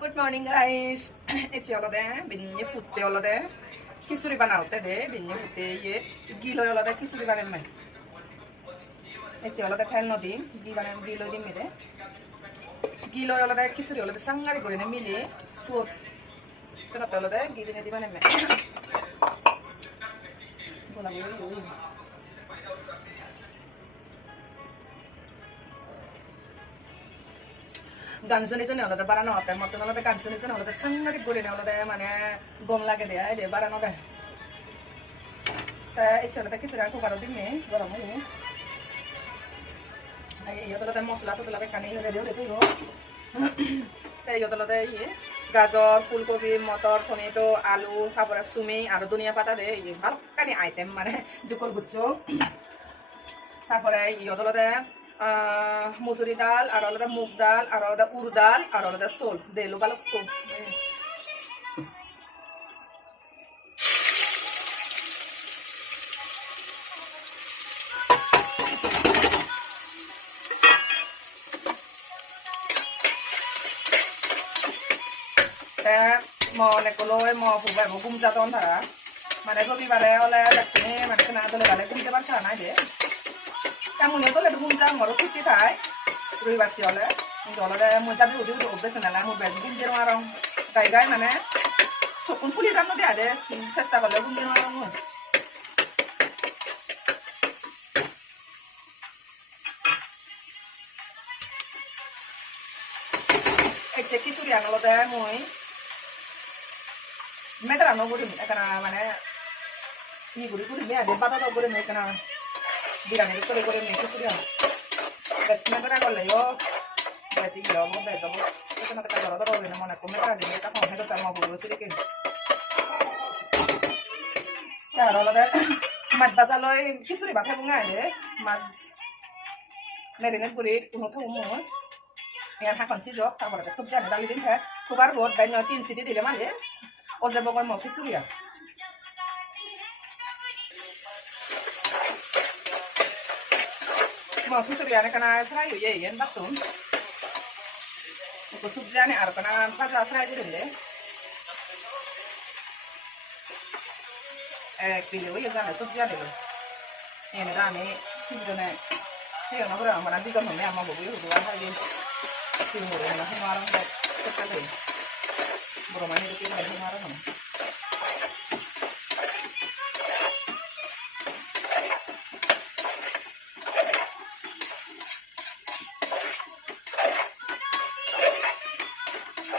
Good morning guys. It's olode binye futte olode khichuri বানাওতে they binye futte ye gilo olode খিচুড়ি বানাম মে it's olode fail নদি gi বানাম gilo di mede gilo olode খিচুড়ি olode sangari করে নে মিলে soup সেটা olode gi দিনে di বানাম মে বলা বলি গানজনিজনে হলদে বাড়ানো হতে মতন হলদে গানজনিজনে হলদে সাংঘাতিক করে না হলদে মানে গম লাগে দেয়া এই বাড়ানো দেয় তা এই ছেলেটা কিছু রাখো কারো দিনে গরম হয়ে এই হলদে মশলা টসলা বেকানি হলে দিও দেখো তাই হলদে ইয়ে গাজর ফুলকপি মটর টমেটো আলু তারপরে সুমি আর ধনিয়া পাতা দে এই ভালকানি আইটেম মানে জুকর গুচ্ছ তারপরে এই হলদে মুসুরি ডাল আর আলাদা মুগ ডাল আর আলাদা উড় ডাল আর আলাদা সোল দেলো ভালো mone koloi mo fu ba gum ja ton thara mane ko bi bare ole dakne mane kana dole gale gum ja barcha na de kamu ne dole gum ja moro fiti thai rui basi ole dole mo ja bi udi obbe sana mo ba gum je marong gai gai mane sokun puli dam no de ade testa gale gum je marong mo ekte kisuri analo de moi metra no guri ekana mane ni guri me ade bata do guri me ekana birane guri me kisuri an bet metra golle yo beti yo mo be sabo ekana ta garo do ne mone ko metra de ta ko hedo sa mo buru siri ken charo la de mat bazaloi kisuri ba thebunga de mas merine guri uno thomo ya ha kon si jok ta bora sobji ane dali din the kubar rot dan yo 3 siti dile mane o je bogor mo khichuri R mo khichuri ane kana fry ye yen batun ko sobji ane ar kana bhaja fry dirile kilo ye jane sobji ane lo ene dane kinjone he no bra mana dijon me amma bobu yo do ha ye Timur yang masih marang tak terkadang, bermain di timur yang marang.